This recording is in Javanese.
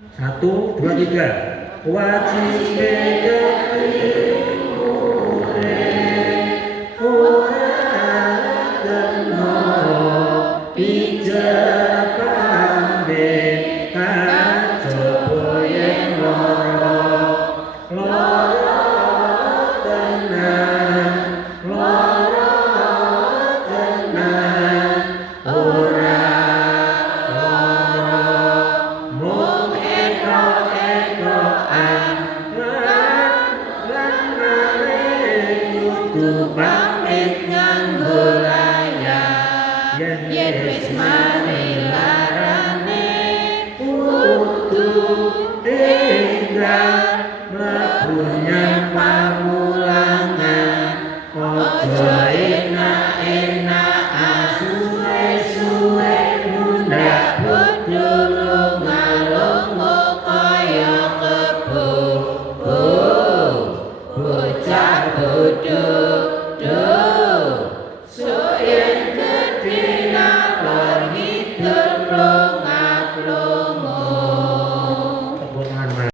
Satu, dua, tiga. Wajib pamit nganggo layar yen wis mari larane kudu tinggal